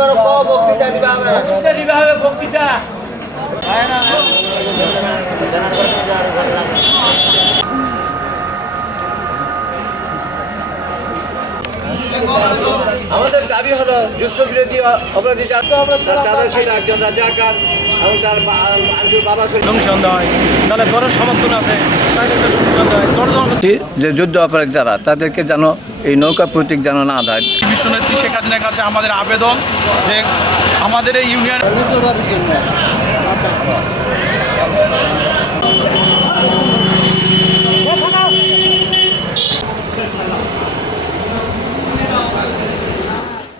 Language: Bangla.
বক্তৃতা দিবা হবে? বক্তৃতা আমাদের দাবি হলো যুদ্ধবিরোধী অপরাধী যাতে তাদের সেই একজন রাজাকার। যে যুদ্ধ অপরাধ যারা তাদেরকে যেন এই নৌকা প্রতীক যেন না দেয়। বিশ্বনেত্রী শেখ হাসিনার কাছে আমাদের আবেদন যে আমাদের এই ইউনিয়ন